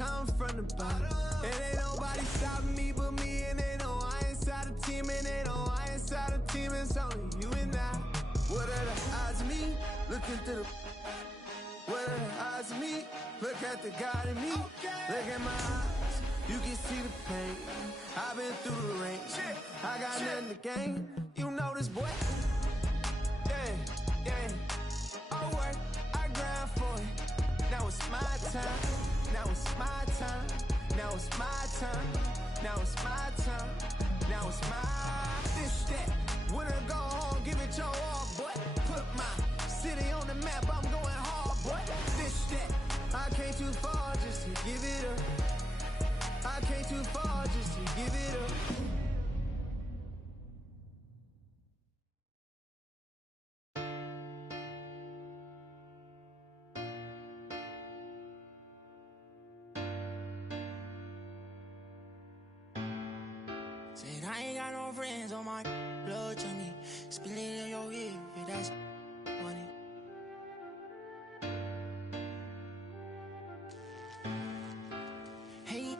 come from the bottom. And ain't nobody stopping me but me, and they know I inside the team, and they know I inside the team. It's only you and I. What are the odds of me? Looking through the... What are the odds of me? Look at the God in me. Look at my eyes. You can see the pain. I've been through the rain. I got nothing to gain. You know this, boy. Yeah. I work, I grind for it. Now it's my time. Now it's my time. Now it's my time. Now it's my time. Now it's my this that. When I go home, give it your all, boy. Put my city on the map. I'm going hard, boy. This that. I came too far just to give it up. I came too far just to give it up. Said I ain't got no friends on my blood to me. Spill it in your ear, that's money. Hey,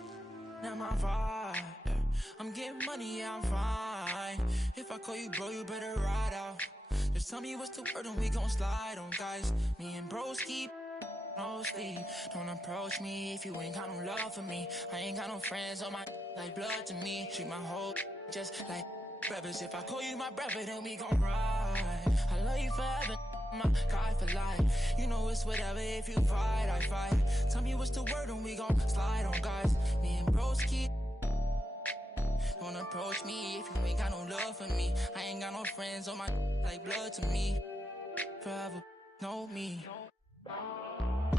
now my vibe. I'm getting money, yeah, I'm fine. If I call you bro, you better ride out. Just tell me what's the word and we gon' slide on, guys. Me and bros keep no sleep. Don't approach me if you ain't got no love for me. I ain't got no friends on my like blood to me. Treat my whole just like brothers. If I call you my brother, then we gon' ride. I love you forever, my guy for life. You know it's whatever, if you fight, I fight. Tell me what's the word and we gon' slide on, guys. Me and bros keep. Don't approach me if you ain't got no love for me. I ain't got no friends on my like blood to me. Forever, know me.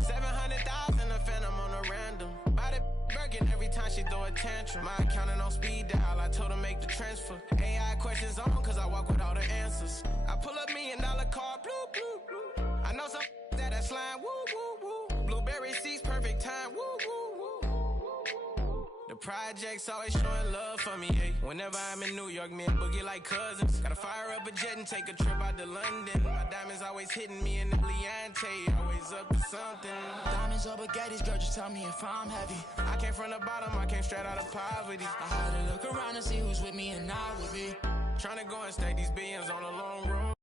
700,000 a phantom on a random. Body working every time she throw a tantrum. My accountant on speed dial, I told her make the transfer. AI questions on, cause I walk with all the answers. I pull up $1 million car, blue, blue, blue. I know some that's lying, woo, woo, woo. Blueberry seats, perfect time, woo, woo, woo. The projects always showing love for me, hey. Whenever I'm in New York, me and Boogie like cousins. Gotta fire up a jet and take a trip out to London. My diamonds always hitting me in the Leante, always up to something. Diamonds or baguettes, girl, just tell me if I'm heavy. I came from the bottom, I came straight out of poverty. I had to look around and see who's with me and not with me. Tryna go and stack these billions on a long road.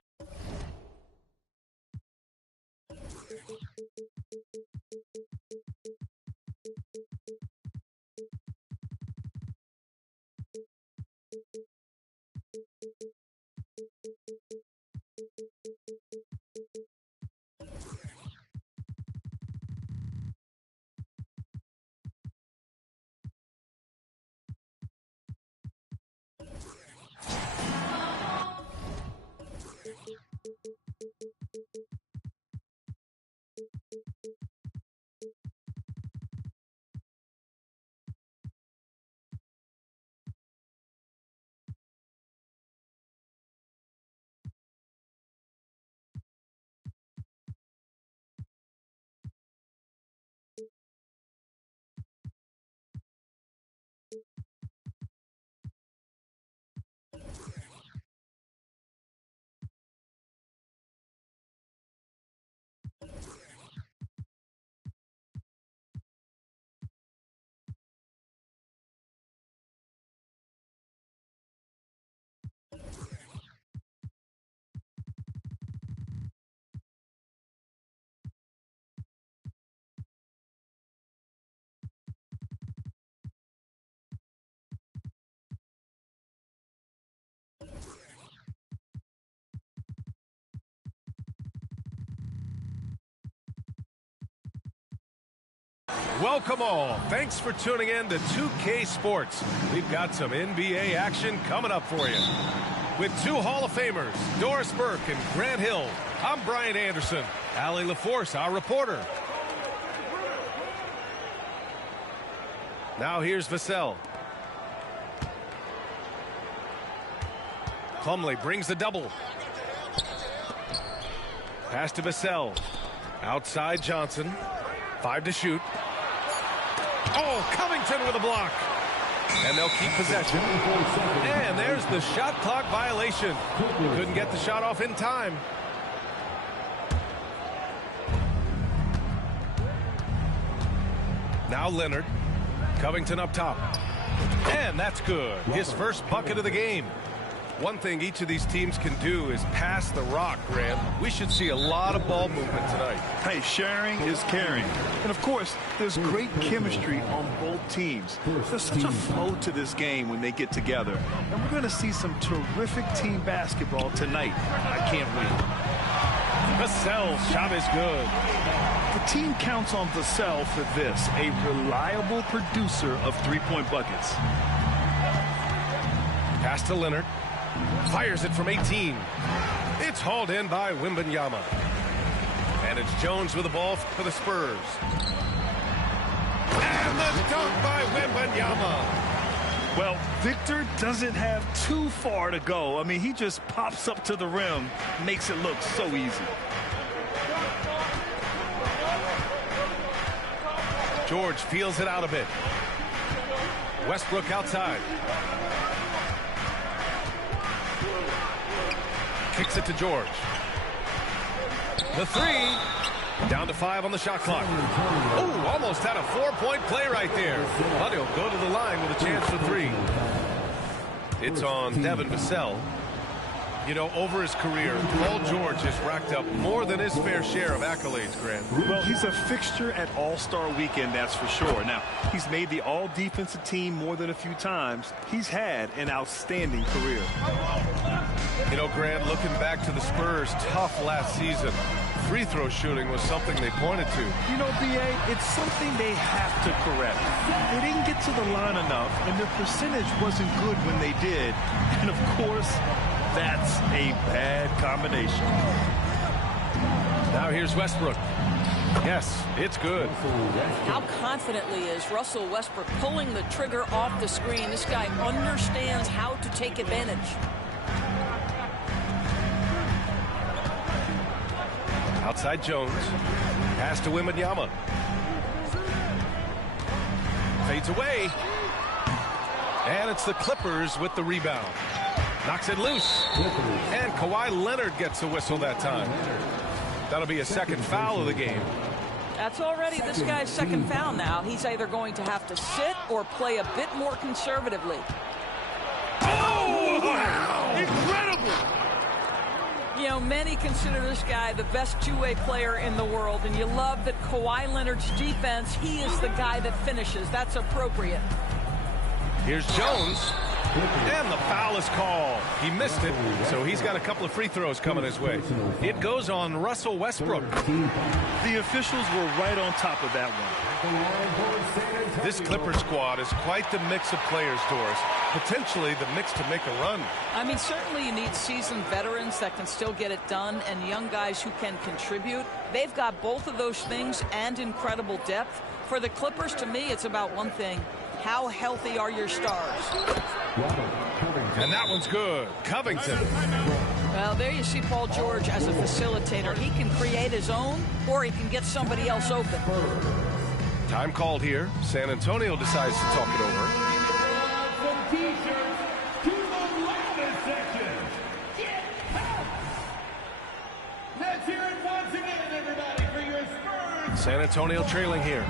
Welcome all. Thanks for tuning in to 2K Sports. We've got some NBA action coming up for you. With two Hall of Famers, Doris Burke and Grant Hill, I'm Brian Anderson. Allie LaForce, our reporter. Now here's Vassell. Plumlee brings the double. Pass to Vassell. Outside Johnson. 5 to shoot. Oh, Covington with a block. And they'll keep possession. And there's the shot clock violation. Couldn't get the shot off in time. Now Leonard. Covington up top. And that's good. His first bucket of the game. One thing each of these teams can do is pass the rock, Grant. We should see a lot of ball movement tonight. Hey, sharing is caring. And, of course, there's great chemistry on both teams. There's such a flow to this game when they get together. And we're going to see some terrific team basketball tonight. I can't wait. Vassell's shot is good. The team counts on Vassell for this, a reliable producer of three-point buckets. Pass to Leonard. Fires it from 18. It's hauled in by Wembanyama. And it's Jones with the ball for the Spurs. And the dunk by Wembanyama. Well, Victor doesn't have too far to go. I mean, he just pops up to the rim, makes it look so easy. George feels it out a bit. Westbrook outside. Kicks it to George. The three. Down to 5 on the shot clock. Oh, almost had a 4-point play right there. But he'll go to the line with a chance for 3. It's on Devin Vassell. You know, over his career, Paul George has racked up more than his fair share of accolades, Grant. Well, he's a fixture at All-Star Weekend, that's for sure. Now, he's made the All-Defensive team more than a few times. He's had an outstanding career. You know, Grant, looking back to the Spurs' tough last season, free throw shooting was something they pointed to. You know, B.A., it's something they have to correct. They didn't get to the line enough, and their percentage wasn't good when they did. And, of course, that's a bad combination. Now here's Westbrook. Yes, it's good. How confidently is Russell Westbrook pulling the trigger off the screen? This guy understands how to take advantage. Outside Jones. Pass to Wembanyama. Fades away. And it's the Clippers with the rebound. Knocks it loose. And Kawhi Leonard gets a whistle that time. That'll be a second foul of the game. That's already this guy's second foul now. He's either going to have to sit or play a bit more conservatively. Oh, wow. Incredible. You know, many consider this guy the best two-way player in the world, and you love that Kawhi Leonard's defense, he is the guy that finishes. That's appropriate. Here's Jones. And the foul is called. He missed it, so he's got a couple of free throws coming his way. It goes on Russell Westbrook. The officials were right on top of that one. This Clipper squad is quite the mix of players, Doris. Potentially the mix to make a run. I mean, certainly you need seasoned veterans that can still get it done and young guys who can contribute. They've got both of those things and incredible depth. For the Clippers, to me, it's about one thing. How healthy are your stars? And that one's good. Covington. Well, there you see Paul George as a facilitator. He can create his own, or he can get somebody else open. Time called here. San Antonio decides to talk it over. San Antonio trailing here.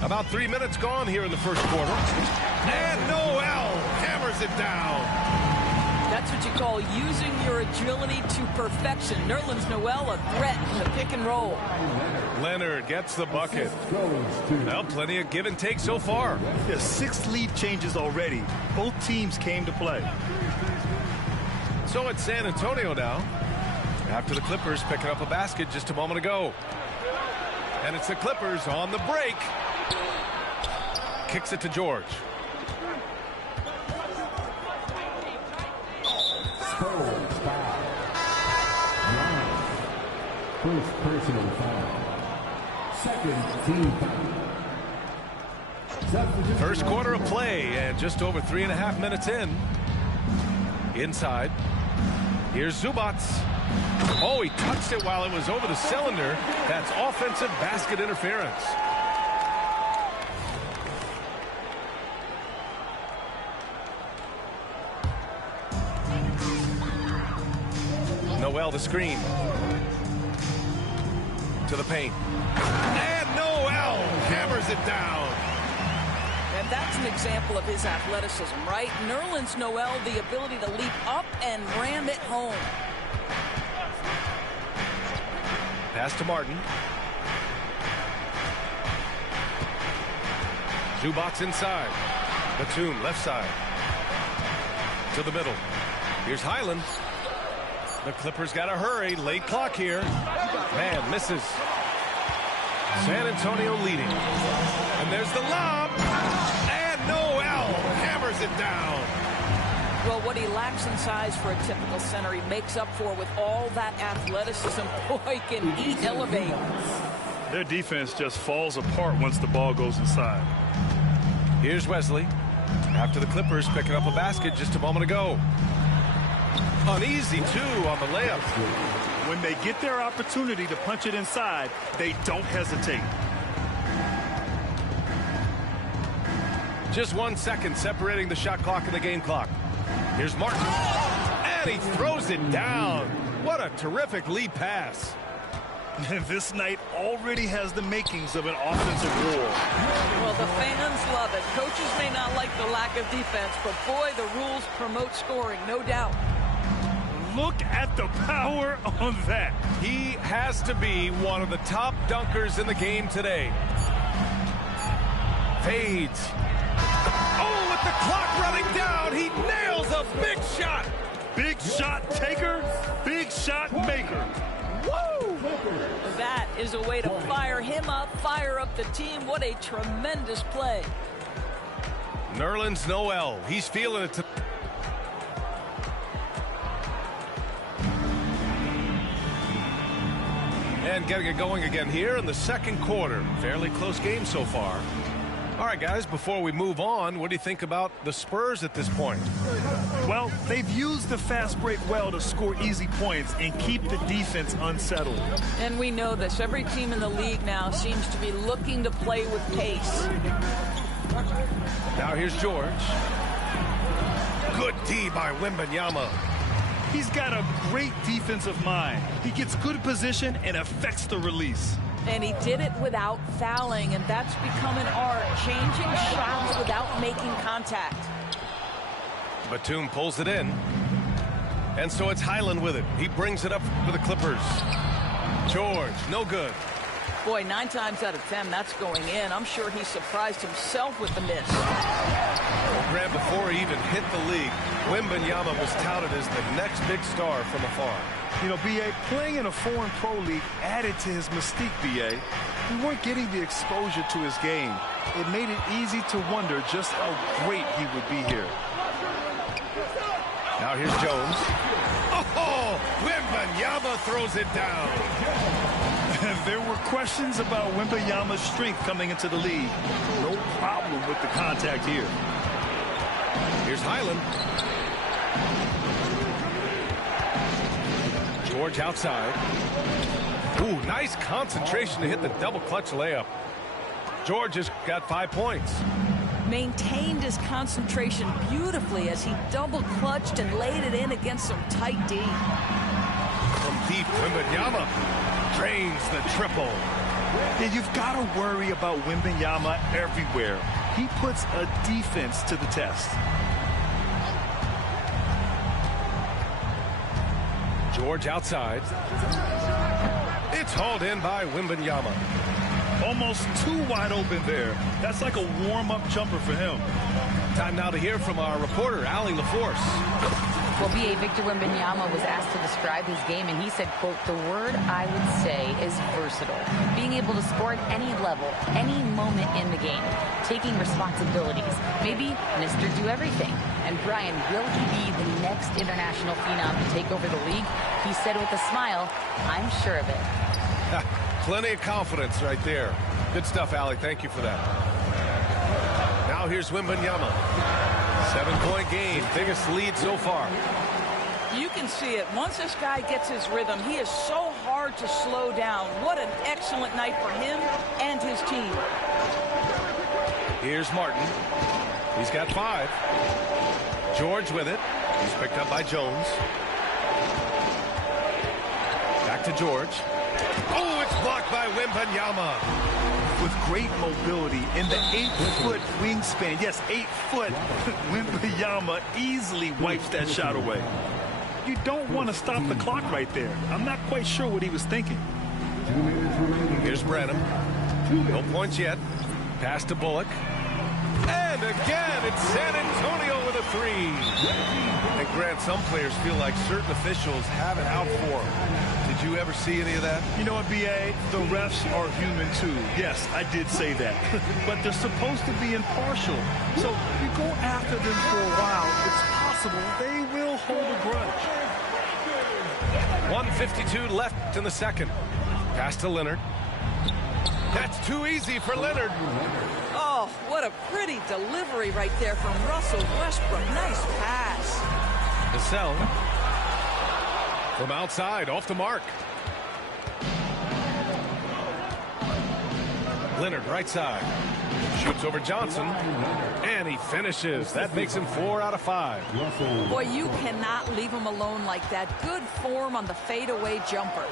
About 3 minutes gone here in the first quarter. And Noel hammers it down. That's what you call using your agility to perfection. Nerlens Noel, a threat in the pick and roll. Leonard gets the bucket. Well, plenty of give and take so far. Yeah, 6 lead changes already. Both teams came to play. So it's San Antonio now. After the Clippers picking up a basket just a moment ago. And it's the Clippers on the break. Kicks it to George. First personal foul. Second team foul. First quarter of play and just over 3.5 minutes in. Inside. Here's Zubac. Oh, he touched it while it was over the cylinder. That's offensive basket interference. Noel the screen. To the paint. And Noel hammers it down. And that's an example of his athleticism, right? Nerlens Noel, the ability to leap up and ram it home. Pass to Martin. Zubac inside. Batum left side. To the middle. Here's Highland. The Clippers got to hurry. Late clock here. Man misses. San Antonio leading. And there's the lob. And Noel hammers it down. Well, what he lacks in size for a typical center, he makes up for with all that athleticism. Boy, can he elevate. Their defense just falls apart once the ball goes inside. Here's Wesley. After the Clippers picking up a basket just a moment ago. Uneasy, too, on the layup. When they get their opportunity to punch it inside, they don't hesitate. Just 1 second separating the shot clock and the game clock. Here's Martin. And he throws it down. What a terrific lead pass. This night already has the makings of an offensive war. Well, the fans love it. Coaches may not like the lack of defense, but boy, the rules promote scoring, no doubt. Look at the power on that. He has to be one of the top dunkers in the game today. Fades. Oh, with the clock running down, he nails a big shot. Big shot taker, big shot maker. Woo! That is a way to fire him up, fire up the team. What a tremendous play. Nerlens Noel, he's feeling it. And getting it going again here in the second quarter. Fairly close game so far. All right, guys, before we move on, what do you think about the Spurs at this point? Well, they've used the fast break well to score easy points and keep the defense unsettled. And we know this. Every team in the league now seems to be looking to play with pace. Now here's George. Good D by Wembanyama. He's got a great defensive mind. He gets good position and affects the release. And he did it without fouling, and that's become an art, changing shots without making contact. Batum pulls it in. And so it's Highland with it. He brings it up for the Clippers. George, no good. Boy, 9 times out of 10, that's going in. I'm sure he surprised himself with the miss. Grant, before he even hit the league, Wembanyama was touted as the next big star from afar. You know, B.A., playing in a foreign pro league added to his mystique, B.A. We weren't getting the exposure to his game. It made it easy to wonder just how great he would be here. Now here's Jones. Oh, Wembanyama throws it down. There were questions about Wembanyama's strength coming into the league. No problem with the contact here. Here's Highland. George outside. Ooh, nice concentration to hit the double clutch layup. George has got 5 points. Maintained his concentration beautifully as he double clutched and laid it in against some tight D. From deep, Wembanyama drains the triple. Yeah, you've got to worry about Wembanyama everywhere. He puts a defense to the test. George outside. It's hauled in by Wembanyama. Almost too wide open there. That's like a warm-up jumper for him. Time now to hear from our reporter, Allie LaForce. Well, B.A. Victor Wembanyama was asked to describe his game, and he said, quote, "The word I would say is versatile. Being able to score at any level, any moment in the game, taking responsibilities, maybe Mr. Do Everything." And Brian, will he be the next international phenom to take over the league? He said with a smile, "I'm sure of it." Plenty of confidence right there. Good stuff, Allie. Thank you for that. Now here's Wembanyama. 7-point game. Biggest lead so far. You can see it. Once this guy gets his rhythm, he is so hard to slow down. What an excellent night for him and his team. Here's Martin. He's got 5. George with it. He's picked up by Jones. Back to George. Oh, it's blocked by Wembanyama. With great mobility in the 8-foot wingspan. Yes, 8 foot. Wembanyama easily wipes that shot away. You don't want to stop the clock right there. I'm not quite sure what he was thinking. Here's Branham. No points yet. Pass to Bullock. And again, it's San Antonio with a three. And Grant, some players feel like certain officials have it out for them. Did you ever see any of that? You know what, B.A.? The refs are human too. Yes, I did say that. But they're supposed to be impartial. So you go after them for a while, it's possible they will hold a grudge. 1:52 left in the second. Pass to Leonard. That's too easy for Leonard. Oh, what a pretty delivery right there from Russell Westbrook. Nice pass. Vassell from outside, off the mark. Leonard, right side. Shoots over Johnson. And he finishes. That makes him 4 out of 5. Boy, you cannot leave him alone like that. Good form on the fadeaway jumper.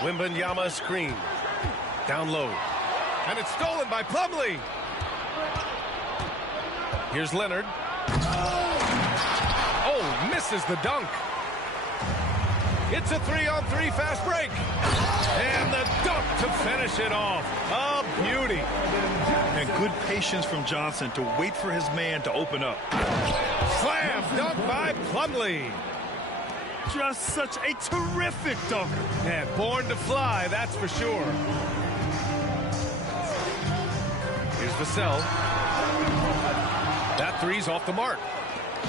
Wembanyama screen. Down low. And it's stolen by Plumlee. Here's Leonard. Oh, misses the dunk. It's a 3-on-3 fast break. And the dunk to finish it off. A beauty. And good patience from Johnson to wait for his man to open up. Slam dunk by Plumlee. Just such a terrific dunker. And born to fly, that's for sure. Here's Vassell. That three's off the mark.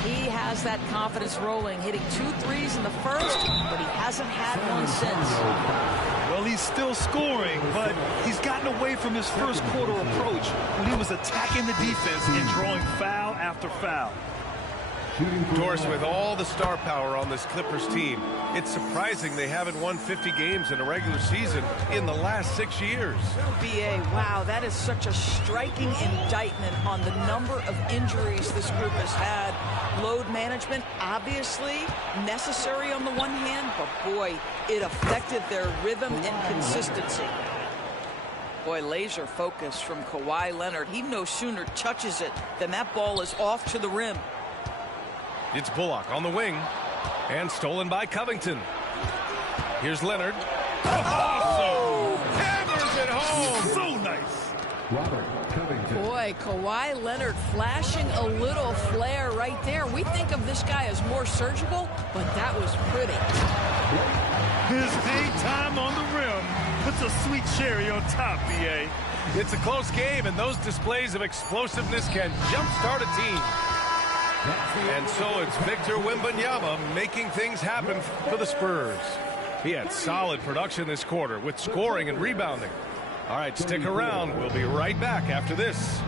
He has that confidence rolling, hitting 2 threes in the first, but he hasn't had one since. Well, he's still scoring, but he's gotten away from his first quarter approach when he was attacking the defense and drawing foul after foul. Doris, with all the star power on this Clippers team, it's surprising they haven't won 50 games in a regular season in the last 6 years. BA, wow, that is such a striking indictment on the number of injuries this group has had. Load management, obviously necessary on the one hand, but boy, it affected their rhythm and consistency. Boy, laser focus from Kawhi Leonard. He no sooner touches it than that ball is off to the rim. It's Bullock on the wing, and stolen by Covington. Here's Leonard. Oh! Hammers it home! So nice! Robert Covington. Boy, Kawhi Leonard flashing a little flare right there. We think of this guy as more surgical, but that was pretty. His hang time on the rim puts a sweet cherry on top, B.A. It's a close game, and those displays of explosiveness can jumpstart a team. And so it's Victor Wembanyama making things happen for the Spurs. He had solid production this quarter with scoring and rebounding. All right, stick around. We'll be right back after this.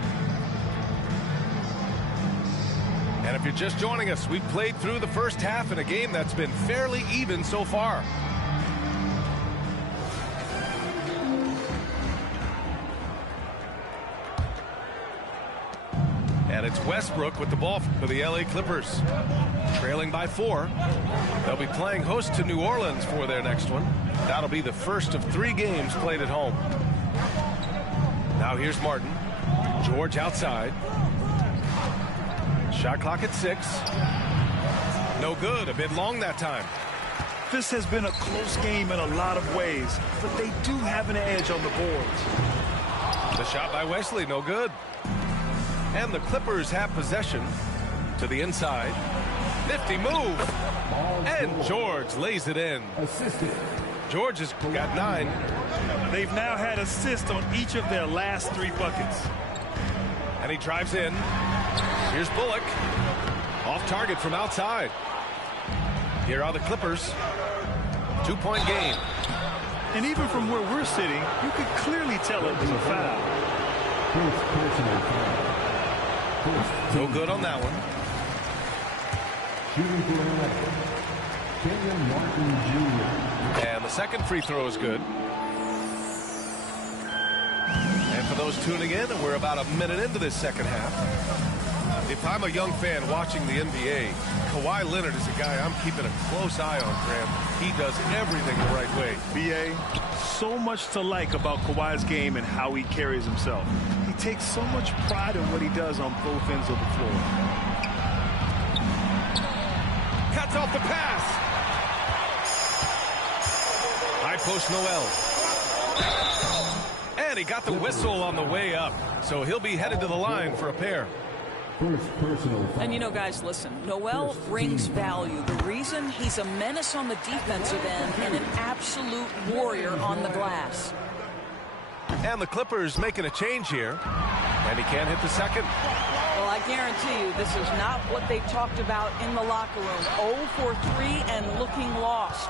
And if you're just joining us, we've played through the first half in a game that's been fairly even so far. And it's Westbrook with the ball for the LA Clippers. Trailing by 4. They'll be playing host to New Orleans for their next one. That'll be the first of 3 games played at home. Now here's Martin. George outside. Shot clock at 6. No good. A bit long that time. This has been a close game in a lot of ways, but they do have an edge on the boards. The shot by Wesley, no good. And the Clippers have possession to the inside. 50 move. And George lays it in. George has got 9. They've now had assists on each of their last 3 buckets. And he drives in. Here's Bullock. Off target from outside. Here are the Clippers. 2-point game. And even from where we're sitting, you could clearly tell it was a foul. Personal foul. No good on that one. Shooting for LA, Kenyon Martin Jr. And the second free throw is good. And for those tuning in, we're about a minute into this second half. If I'm a young fan watching the NBA, Kawhi Leonard is a guy I'm keeping a close eye on, Graham. He does everything the right way. B.A., so much to like about Kawhi's game and how he carries himself. He takes so much pride in what he does on both ends of the floor. Cuts off the pass. High post Noel. And he got the whistle on the way up. So he'll be headed to the line for a pair. And you know, guys, listen, Noel brings value. The reason he's a menace on the defensive end and an absolute warrior on the glass. And the Clippers making a change here. And he can't hit the second. Well, I guarantee you this is not what they talked about in the locker room. 0 for 3 and looking lost.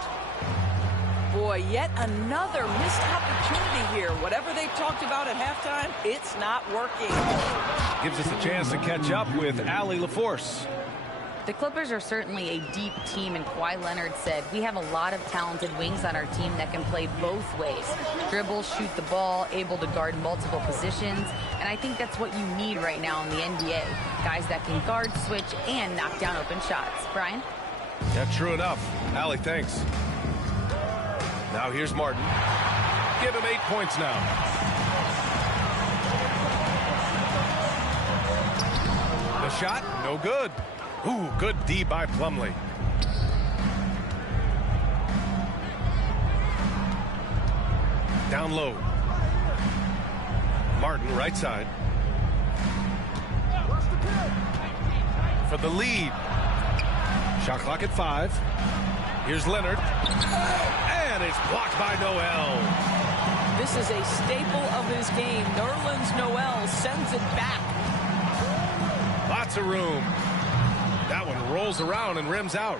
Boy, yet another missed opportunity here. Whatever they talked about at halftime, it's not working. Gives us a chance to catch up with Allie LaForce. The Clippers are certainly a deep team, and Kawhi Leonard said, we have a lot of talented wings on our team that can play both ways. Dribble, shoot the ball, able to guard multiple positions, and I think that's what you need right now in the NBA. Guys that can guard, switch, and knock down open shots. Brian? Yeah, true enough. Allie, thanks. Now here's Martin. Give him 8 points now. The shot, no good. Ooh, good D by Plumlee. Down low. Martin, right side. For the lead. Shot clock at 5. Here's Leonard. And it's blocked by Noel. This is a staple of his game. Nerlens Noel sends it back. Lots of room. That one rolls around and rims out.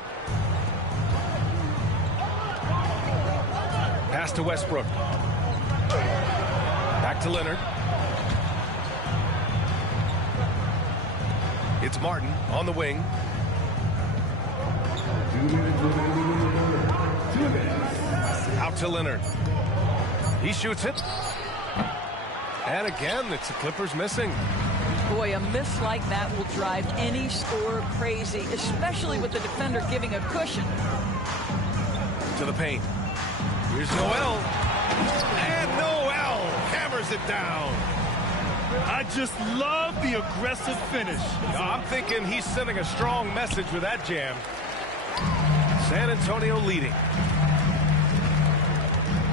Pass to Westbrook. Back to Leonard. It's Martin on the wing. Out to Leonard. He shoots it. And again, it's the Clippers missing. Boy, a miss like that will drive any scorer crazy, especially with the defender giving a cushion. To the paint. Here's Noel. And Noel hammers it down. I just love the aggressive finish. I'm thinking he's sending a strong message with that jam. San Antonio leading.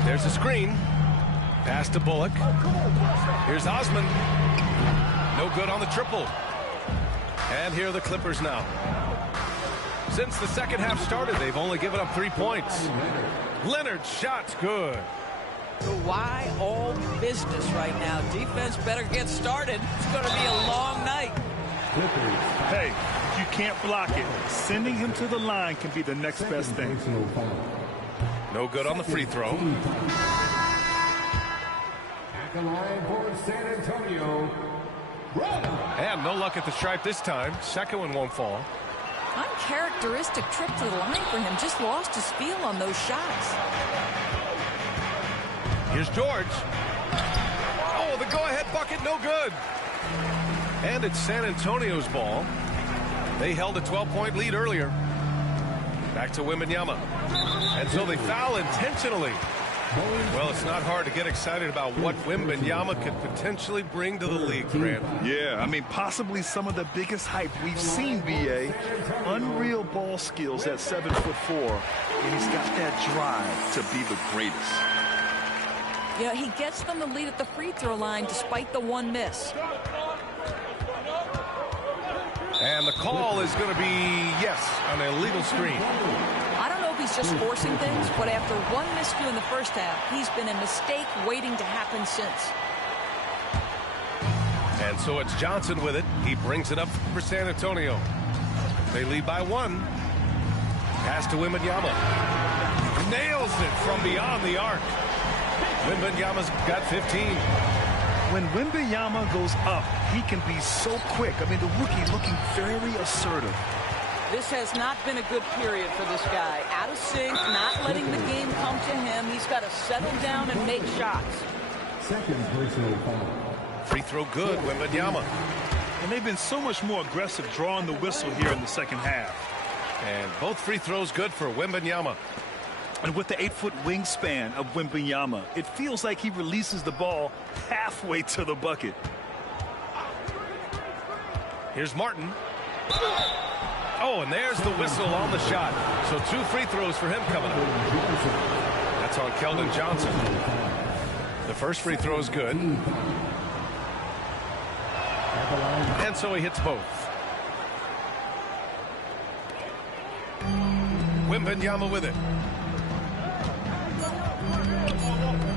There's a screen. Pass to Bullock. Here's Osman. No good on the triple. And here are the Clippers now. Since the second half started, they've only given up 3 points. Leonard's shot's good. So why all business right now? Defense better get started. It's going to be a long night. Hey, you can't block it. Sending him to the line can be the next best thing. No good on the free throw. At the line for San Antonio. And no luck at the stripe this time. Second one won't fall. Uncharacteristic trip to the line for him. Just lost his feel on those shots. Here's George. Oh, the go-ahead bucket, no good. And it's San Antonio's ball. They held a 12-point lead earlier. Back to Wembanyama. And so they foul intentionally. Well, it's not hard to get excited about what Wembanyama could potentially bring to the league, Grant. Yeah, I mean, possibly some of the biggest hype we've seen, B.A. Unreal ball skills at 7'4", and he's got that drive to be the greatest. Yeah, he gets them the lead at the free throw line despite the one miss. And the call is going to be, yes, an illegal screen. I don't know if he's just forcing things, but after one miscue in the first half, he's been a mistake waiting to happen since. And so it's Johnson with it. He brings it up for San Antonio. They lead by 1. Pass to Wembanyama. Nails it from beyond the arc. Wembanyama's got 15. When Wembanyama goes up, he can be so quick. I mean, the rookie looking very assertive. This has not been a good period for this guy. Out of sync, not letting the game come to him. He's got to settle down and make shots. Second personal foul. Free throw good, Wembanyama. And they've been so much more aggressive drawing the whistle here in the second half. And both free throws good for Wembanyama. And with the 8-foot wingspan of Wembanyama, it feels like he releases the ball halfway to the bucket. Here's Martin. Oh, and there's the whistle on the shot. So 2 free throws for him coming up. That's on Keldon Johnson. The first free throw is good. And so he hits both. Wembanyama with it.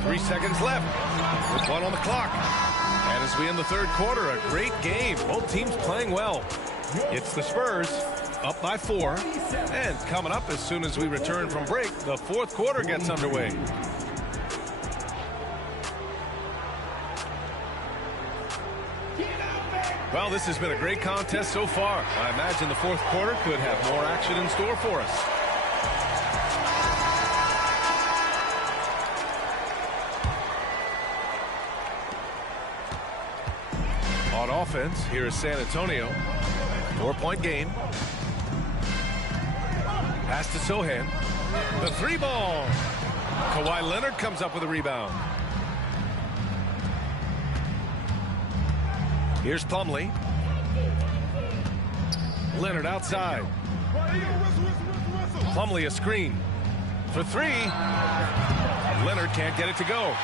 3 seconds left with 1 on the clock. And as we end the third quarter, a great game. Both teams playing well. It's the Spurs up by 4. And coming up as soon as we return from break, the fourth quarter gets underway. Well, this has been a great contest so far. I imagine the fourth quarter could have more action in store for us. On offense, here is San Antonio. 4-point game. Pass to Sohan. The 3-ball. Kawhi Leonard comes up with a rebound. Here's Plumlee. Leonard outside. Plumlee a screen. For 3. Leonard can't get it to go.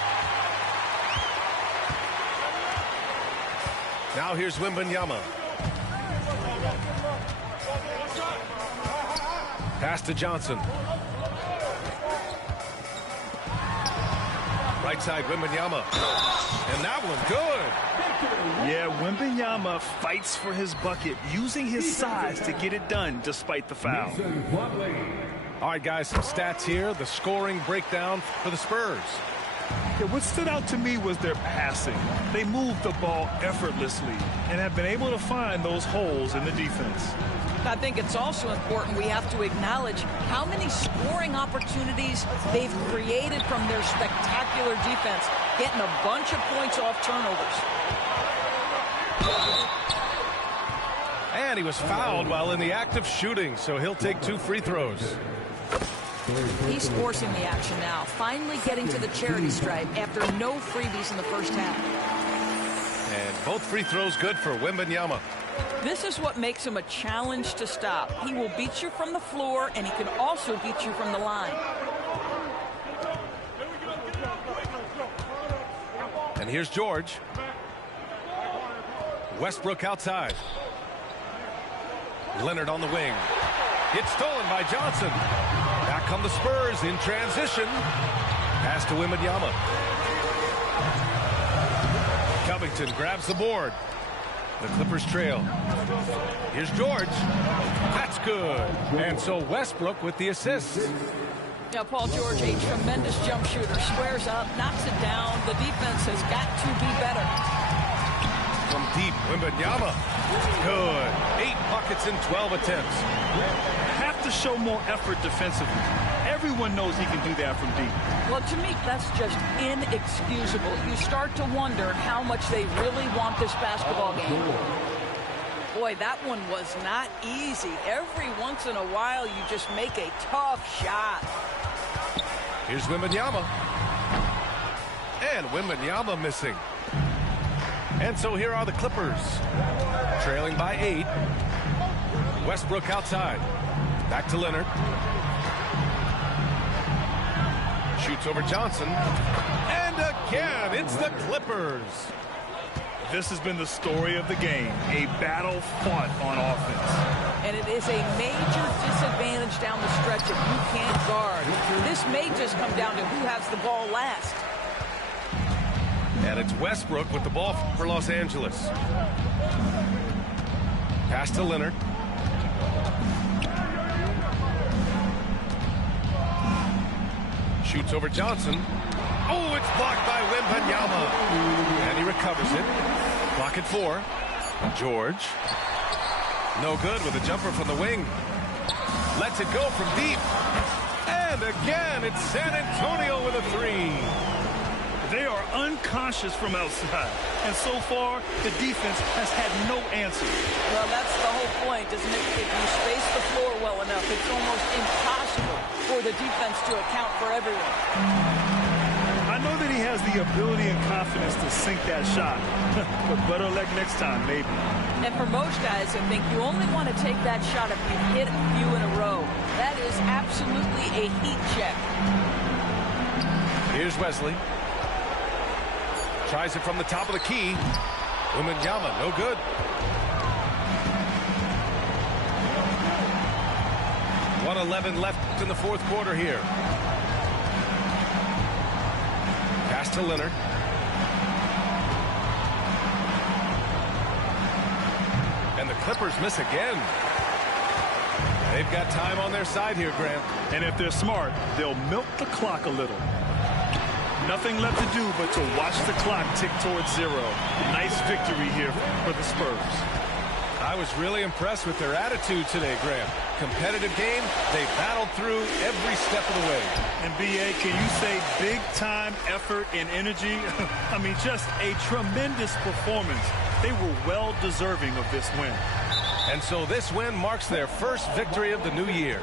Now here's Wembanyama. Pass to Johnson. Right side, Wembanyama. And that one good. Yeah, Wembanyama fights for his bucket, using his size to get it done despite the foul. All right, guys, some stats here. The scoring breakdown for the Spurs. Yeah, what stood out to me was their passing. They moved the ball effortlessly and have been able to find those holes in the defense. I think it's also important we have to acknowledge how many scoring opportunities they've created from their spectacular defense, getting a bunch of points off turnovers. And he was fouled while in the act of shooting, so he'll take 2 free throws. He's forcing the action now, finally getting to the charity stripe after no freebies in the first half. And both free throws good for Wembanyama. This is what makes him a challenge to stop. He will beat you from the floor, and he can also beat you from the line. And here's George. Westbrook outside. Leonard on the wing. It's stolen by Johnson. Back come the Spurs in transition. Pass to Wembanyama. Covington grabs the board. The Clippers trail. Here's George. That's good. And so Westbrook with the assist. Now, Paul George, a tremendous jump shooter, squares up, knocks it down. The defense has got to be better. From deep, Wembanyama. Good. 8 buckets in 12 attempts. Have to show more effort defensively. Everyone knows he can do that from deep. Well, to me, that's just inexcusable. You start to wonder how much they really want this basketball game. Boy, that one was not easy. Every once in a while, you just make a tough shot. Here's Wembanyama. And Wembanyama missing. And so here are the Clippers. Trailing by 8. Westbrook outside. Back to Leonard. Shoots over Johnson. And again, it's the Clippers. This has been the story of the game. A battle fought on offense. And it is a major disadvantage down the stretch if you can't guard. This may just come down to who has the ball last. And it's Westbrook with the ball for Los Angeles. Pass to Leonard. Shoots over Johnson. Oh, it's blocked by Wembanyama. And he recovers it. Block at 4. George. No good with a jumper from the wing. Lets it go from deep. And again, it's San Antonio with a 3. They are unconscious from outside. And so far, the defense has had no answer. Well, that's the whole point, isn't it? If you space the floor well enough, it's almost impossible for the defense to account for everyone. I know that he has the ability and confidence to sink that shot, but better luck next time, maybe. And for most guys, I think you only want to take that shot if you've hit a few in a row. That is absolutely a heat check. Here's Wesley. Tries it from the top of the key. Wembanyama, no good. .111 left in the fourth quarter here. Pass to Leonard. And the Clippers miss again. They've got time on their side here, Grant. And if they're smart, they'll milk the clock a little. Nothing left to do but to watch the clock tick towards 0. Nice victory here for the Spurs. I was really impressed with their attitude today, Graham. Competitive game, they battled through every step of the way. And B.A., can you say big-time effort and energy? I mean, just a tremendous performance. They were well deserving of this win. And so this win marks their first victory of the new year.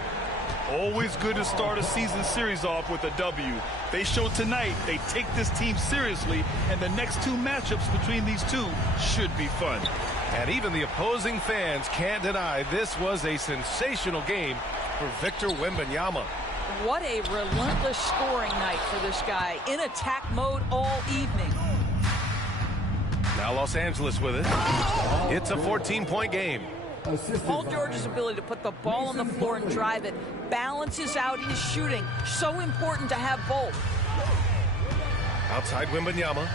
Always good to start a season series off with a W. They showed tonight they take this team seriously, and the next two matchups between these two should be fun. And even the opposing fans can't deny this was a sensational game for Victor Wembanyama. What a relentless scoring night for this guy. In attack mode all evening. Now Los Angeles with it. It's a 14-point game. Paul George's ability to put the ball on the floor and drive it balances out his shooting. So important to have both. Outside Wembanyama.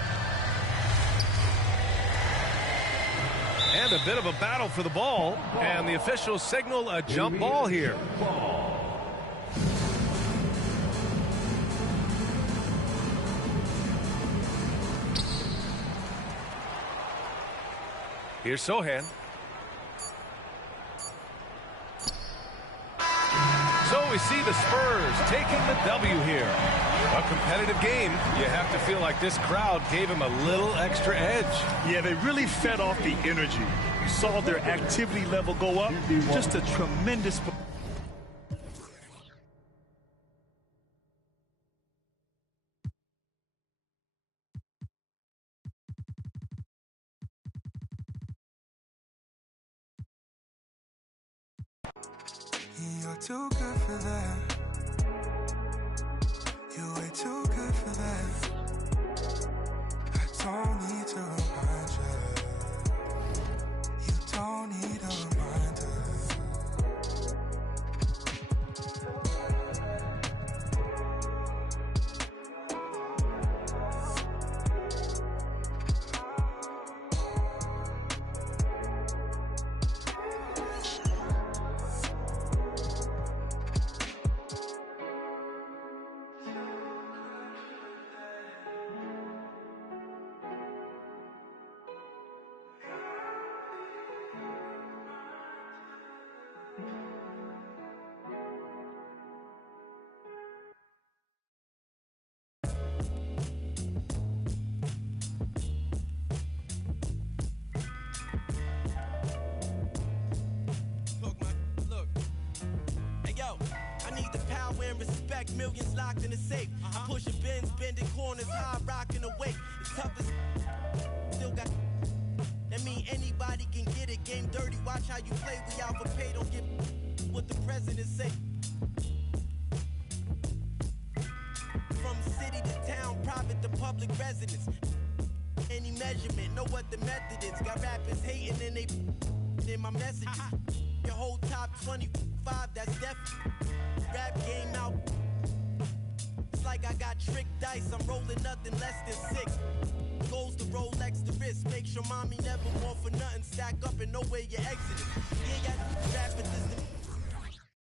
And a bit of a battle for the ball. And the officials signal a jump ball here. Here's Sohan. So we see the Spurs taking the W here. A competitive game. You have to feel like this crowd gave him a little extra edge. Yeah, they really fed off the energy. You saw their activity level go up. Just a tremendous... You're too good for that. You're way too good for that. I don't need to remind you. You don't need a reminder. Respect, millions locked in a safe. I'm pushing bins, bending corners, high rocking awake. It's tough as still got. That mean anybody can get it. Game dirty, watch how you play. We out for pay, don't get what the president say. From city to town, private to public residence. Any measurement, know what the method is. Got rappers hating and they in my messages. Your whole top 25, that's definitely. Rap game out. It's like I got tricked dice. I'm rolling nothing less than 6. Goes the Rolex the wrist. Make sure mommy never more for nothing. Stack up and know where you're exiting. Yeah, rappers is the